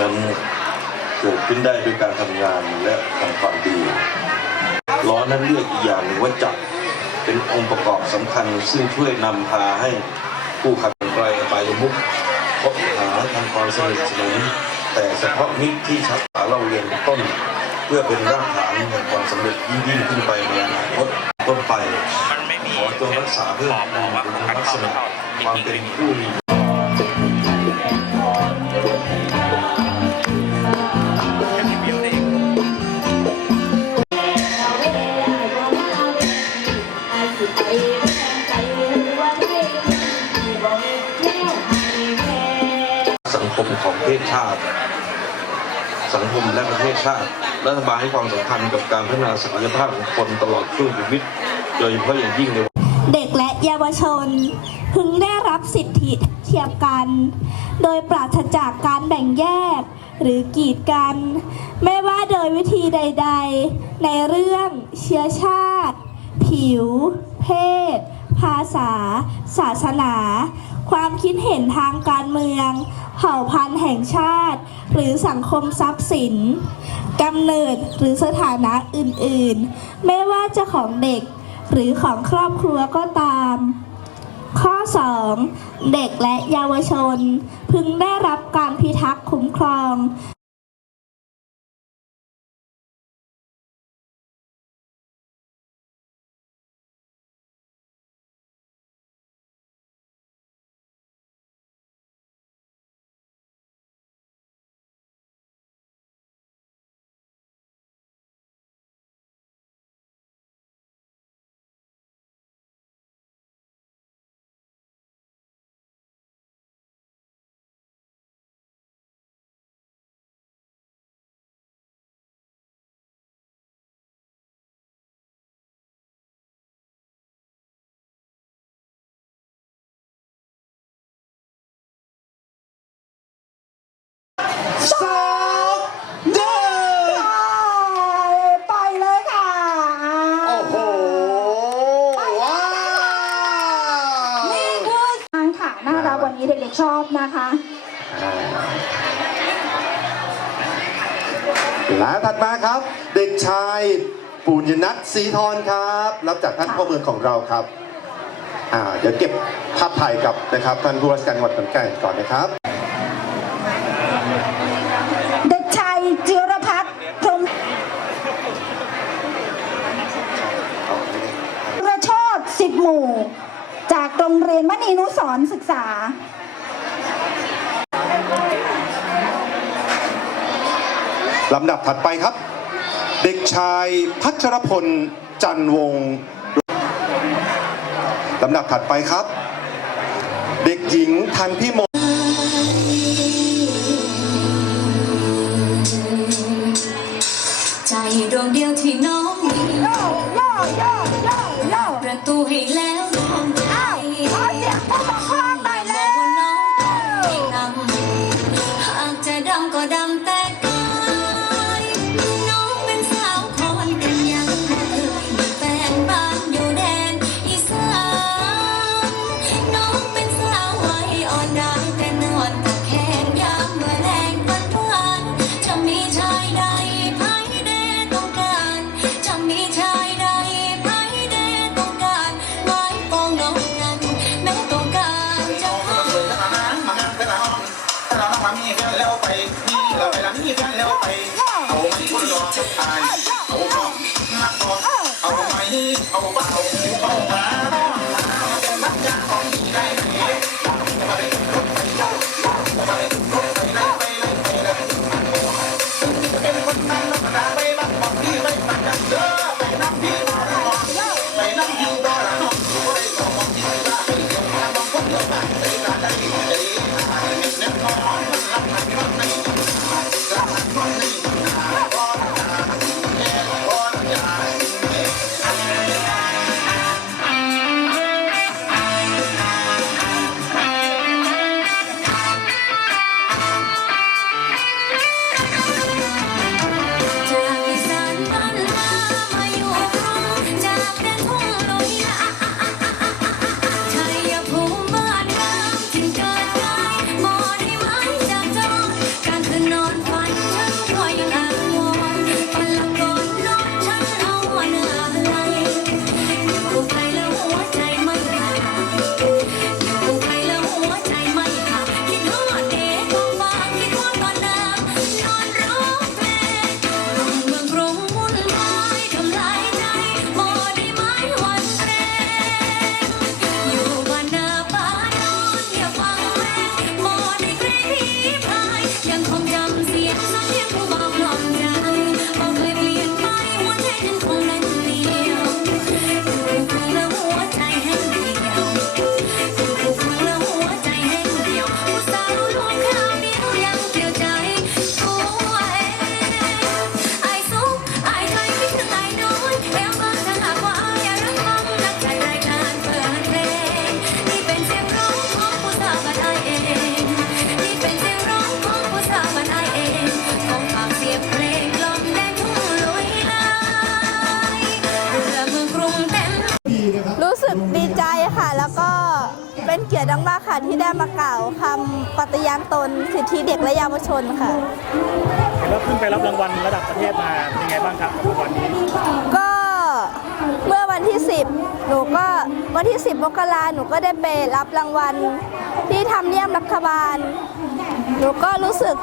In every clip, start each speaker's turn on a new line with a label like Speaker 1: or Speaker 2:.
Speaker 1: นั้นเกิดขึ้นได้ด้วยการทำงานและทำความดีล้อนั้นเรียกอีกอย่างหนึ่งว่าจักรเป็นองค์ประกอบสำคัญ ซึ่งช่วยนำพาให้ผู้ขับไกลอบายมุขพบหาทางความสนิทสนมแต่เฉพาะมิตรที่ชักษาเราเรียนต้น เพื่อเป็นรากฐานแห่งความสำเร็จยิ่งยิ่งขึ้นไปในอนาคตต้นไปขอจงรักษาเพื่อ
Speaker 2: หมอบอกว่า
Speaker 1: คุณ
Speaker 2: โฟกัส
Speaker 1: ลัก
Speaker 2: เข้า
Speaker 1: ษ
Speaker 2: ไม่
Speaker 1: ณะ
Speaker 2: เข้าจ
Speaker 1: ความเป็น
Speaker 2: มี
Speaker 1: ผู้มี สังคมของประเทศชาติ สังคมและประเทศชาติรัฐบาลให้ความสำคัญกับการพัฒนาศักยภาพของคนตลอดช่วงชีวิต โดยเฉพาะอย่างยิ่งใน
Speaker 3: เด็กและเยาวชนพึงได้รับสิทธิเทียมกัน โดยปราศจากการแบ่งแยกหรือกีดกัน ไม่ว่าโดยวิธีใด ๆ ในเรื่องเชื้อชาติ ผิว เพศ ภาษา ศาสนา ความคิดเห็นทางการเมือง เผ่าพันธุ์แห่งชาติ หรือสังคมทรัพย์สินกำเนิดหรือสถานะอื่นๆ ไม่ว่าจะของเด็กหรือของครอบครัวก็ตาม ข้อ 2. เด็กและเยาวชน พึงได้รับการพิทักษ์คุ้มครอง
Speaker 4: สองหนึ่ง
Speaker 5: ไปเลยค่ะ
Speaker 4: โอ้โห ว้าว
Speaker 5: นี่คือทางค่ะน่ารักวันนี้เด็กๆชอบนะคะ
Speaker 4: และถัดมาครับ เด็กชายปุญญนัทศรีธรครับ รับจากท่านพ่อเมืองของเราครับ อ่า เดี๋ยวเก็บภาพถ่ายกับนะครับท่านผู้ราชการจังหวัดขอนแก่นก่อนนะครับ
Speaker 5: เด็กชายจิรพัฒน์พรหมประโชดสิบหมู่ จากโรงเรีย นุสรศึกษา
Speaker 4: ลำดับถัดไปครับ เด็กชายพัชรพล จันวงศ์ลำดับถัดไปครับ เด็กหญิงทันพิมล
Speaker 3: เกียรติมากๆค่ะ ที่ได้มากล่าวคำปฏิญาณตนสิทธิเด็กและเยาวชนค่ะ
Speaker 2: เห็นว่าเพิ่งไปรับรางวัลระดับประเทศมาเป็นไงบ้างครับกับรางวัลนี้
Speaker 3: ก็เมื่อวันที่ 10 หนูก็วันที่ 10มกราหนูก็ได้ไปรับรางวัลที่ทำเนียมรัฐบาล หนูก็รู้สึก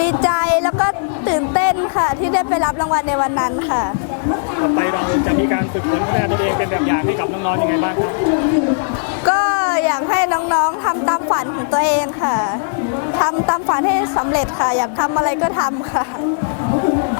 Speaker 3: ดีใจแล้วก็ตื่นเต้นค่ะ ที่ได้ไปรับรางวัลในวันนั้นค่ะ
Speaker 2: ต่อไปเราจะมีการฝึกฝนพัฒนาตัวเองเป็นแบบอย่างให้กับน้องๆยังไงบ้างครับ
Speaker 3: ก็อยากให้น้องๆทำตามฝันของตัวเองค่ะทำตามฝันให้สำเร็จค่ะ อยากทำอะไรก็ทำค่ะ